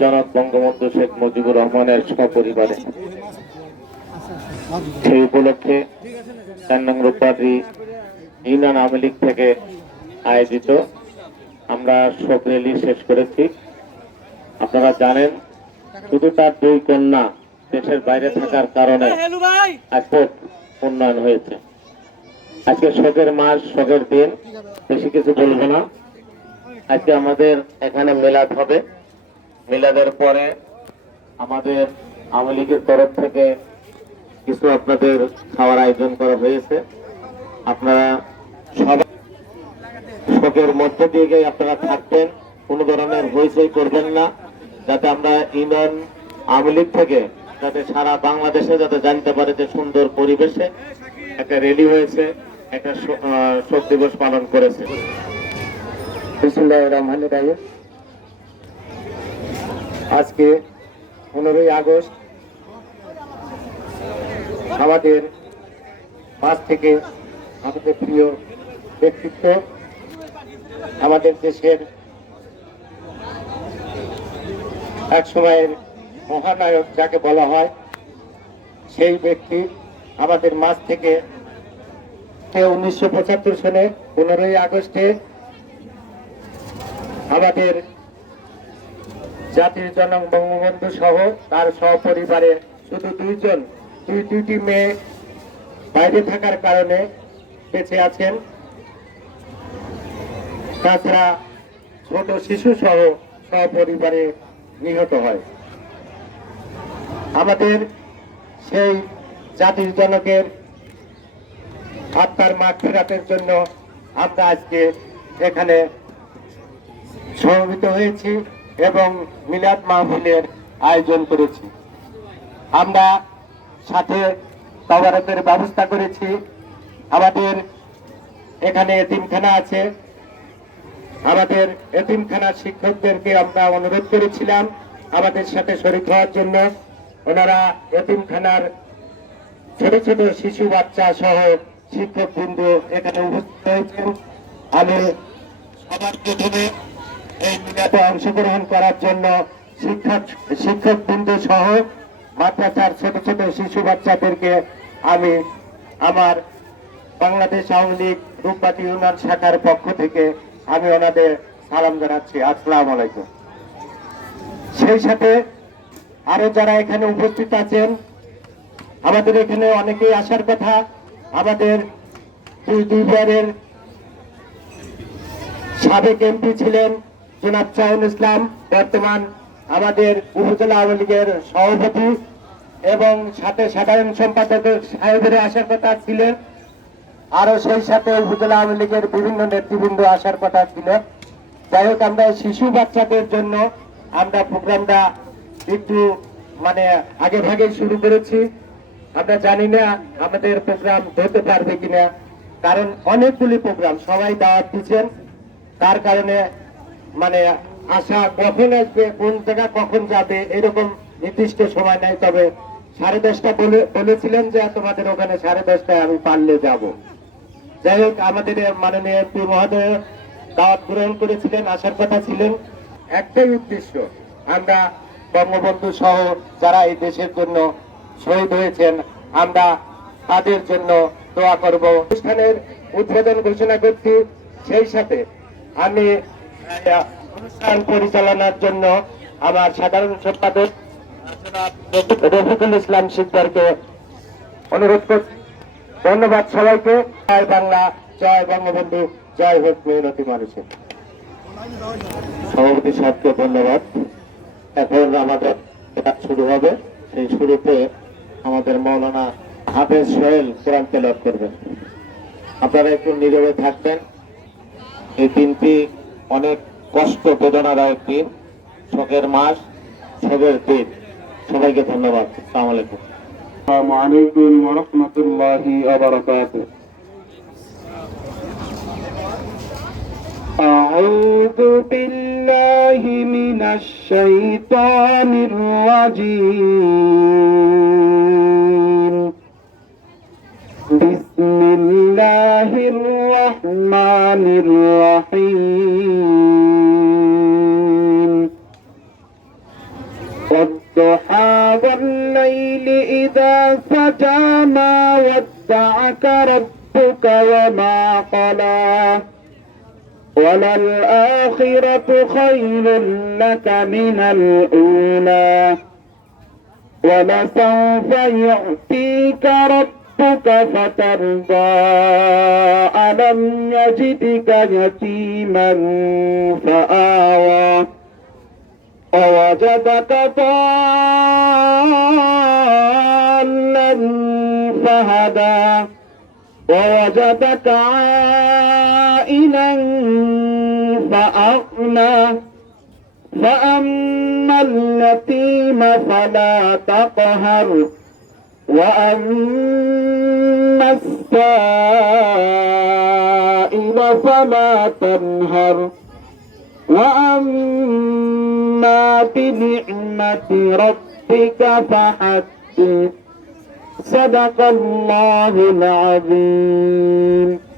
জনক বঙ্গবন্ধু শেখ মুজিবুর রহমানের সপরিবারে। সেই উপলক্ষে 4 নং রূপবাড়ি ইউনিয়ন আওয়ামী লীগ থেকে আয়োজিত আমরা শোক র্যালি শেষ করেছি। আপনারা জানেন, শুধু তার 2 কন্যা দেশের বাইরে থাকার কারণে আজকে উন্নয়ন হয়েছে। আজকে শোকের মাস, শোকের দিন, বেশি কিছু বলবো না। আজকে আমাদের এখানে মিলাদ হবে। মিলাদের পরে আমাদের আওয়ামী লীগের তরফ থেকে কিছু আপনাদের খাওয়ার আয়োজন করা হয়েছে। আপনারা সবাই শোকের মধ্যে দিয়ে আপনারা থাকবেন, কোনো ধরনের হইচই করবেন না, যাতে আমরা ইউনিয়ন আওয়ামী লীগ থেকে যাতে সারা বাংলাদেশে যাতে জানতে পারে যে সুন্দর পরিবেশে একটা র্যালি হয়েছে, একটা শোক দিবস পালন করেছে। বিসমিল্লাহির রহমানির রহিম। আজকে 15ই আগস্ট আমাদের মাঝ থেকে আমাদের প্রিয় ব্যক্তিত্ব, আমাদের দেশের এক সময়ের মহানায়ক যাকে বলা হয়, সেই ব্যক্তি আমাদের মাঝ থেকে 1975 সালে 15ই আগস্টে আমাদের জাতির জনক বঙ্গবন্ধু সহ তার সপরিবারে শুধু দুইটি মেয়ে বাইরে থাকার কারণে বেঁচে আছেন। তাছাড়া ছোট শিশু সহ সপরিবারে নিহত হয়। আমাদের সেই জাতির জনকের আত্মার মাগফিরাতের জন্য আমরা আজকে এখানে সমবেত হয়েছি এবং মিলাদ মাহফিলের আয়োজন করেছি। আমরা সাথে তাওয়ারাতের ব্যবস্থা করেছি। আমাদের এখানে এতিমখানা আছে। আমাদের এতিমখানার শিক্ষকদেরকে আমরা অনুরোধ করেছিলাম আমাদের সাথে শরীক হওয়ার জন্য। ওনারা এতিমখানার ছোট ছোট শিশু বাচ্চা সহ শিক্ষকবৃন্দ এখানে উপস্থিত হয়েছেন। আমি সবার প্রথমে এই মিলাদে অংশগ্রহণ করার জন্য শিক্ষকবৃন্দ সহ মাদ্রাসার ছোট ছোট শিশু বাচ্চাদেরকে আমি আমার বাংলাদেশ আওয়ামী লীগ রূপবাড়ি ইউনিয়ন শাখার পক্ষ থেকে আমি ওনাদের সালাম জানাচ্ছি, আসসালামু আলাইকুম। সেই সাথে আরো যারা এখানে উপস্থিত আছেন, আমাদের এখানে অনেকেই আসার কথা। আমাদের দুইবারের সাবেক এমপি ছিলেন জনাব শাহিনুল ইসলাম, বর্তমান আমাদের উপজেলা আওয়ামী লীগের সভাপতি, এবং সাথে সাধারণ সম্পাদক সাহেবের আসার কথা ছিলেন। আরো সেই সাথে উপজেলা আওয়ামী লীগের বিভিন্ন নেতৃবৃন্দ আসার কথা ছিল। যাই হোক, আমরা শিশু বাচ্চাদের জন্য আমরা প্রোগ্রামটা একটু আগে ভাগে শুরু করেছি। আমরা জানি না আমাদের প্রোগ্রাম ধরতে পারবে কিনা, কারণ অনেকগুলি প্রোগ্রাম সবাই দাওয়াত দিচ্ছেন। তার কারণে আশা কখন আসবে, কোন জায়গা কখন যাবে এরকম নির্দিষ্ট সময় নাই। তবে 10:30 বলেছিলেন যে তোমাদের ওখানে 10:30টায় আমি পারলে যাব। যাই হোক, আমাদের মাননীয় এমপি মহোদয় দাওয়াত গ্রহণ করেছিলেন, আসার কথা ছিলেন। একটাই উদ্দেশ্য, আমরা বঙ্গবন্ধু সহ যারা এই দেশের জন্য শহীদ হয়েছেন আমরা তাদের জন্য দোয়া করব। অনুষ্ঠানের উদ্বোধন ঘোষণা করছি। সেই সাথে আমি অনুষ্ঠান পরিচালনার জন্য আমার সাধারণ সম্পাদক রফিকুল ইসলাম শিকদারকে অনুরোধ করছি। ধন্যবাদ সবাইকে। জয় বাংলা, জয় বঙ্গবন্ধু, জয় হোক মেহনতি মানুষের। সভাপতি সাহেবকে ধন্যবাদ। এখন আমাদের শুরু হবে। সেই শুরুতে আমাদের মাওলানা হাফেজ সোহেল কোরআন তেলাওয়াত করবেন। আপনারা একটু নীরবে থাকবেন। এই দিনটি অনেক কষ্ট বেদনাদায়ক দিন, শোকের মাস, শোকের দিন। সবাইকে ধন্যবাদ। আসসালামু আলাইকুম। আসসালামু আলাইকুম ওয়া রাহমাতুল্লাহি ওয়া বারাকাতুহু। أعوذ بالله من الشيطان الرجيم. بسم الله الرحمن الرحيم. والضحى والليل إذا سجى ما ودعك ربك وما قلى وللآخرة خير لك من الأولى ولسوف يعطيك ربك فترضى ألم يجدك يتيما فآوى ووجدك ضالا فهدى ووجدك عائلا فأغنى فأما اليتيم فلا تقهر وأما السائل فلا تنهر وأما بنعمة ربك فحدث صدق الله العظيم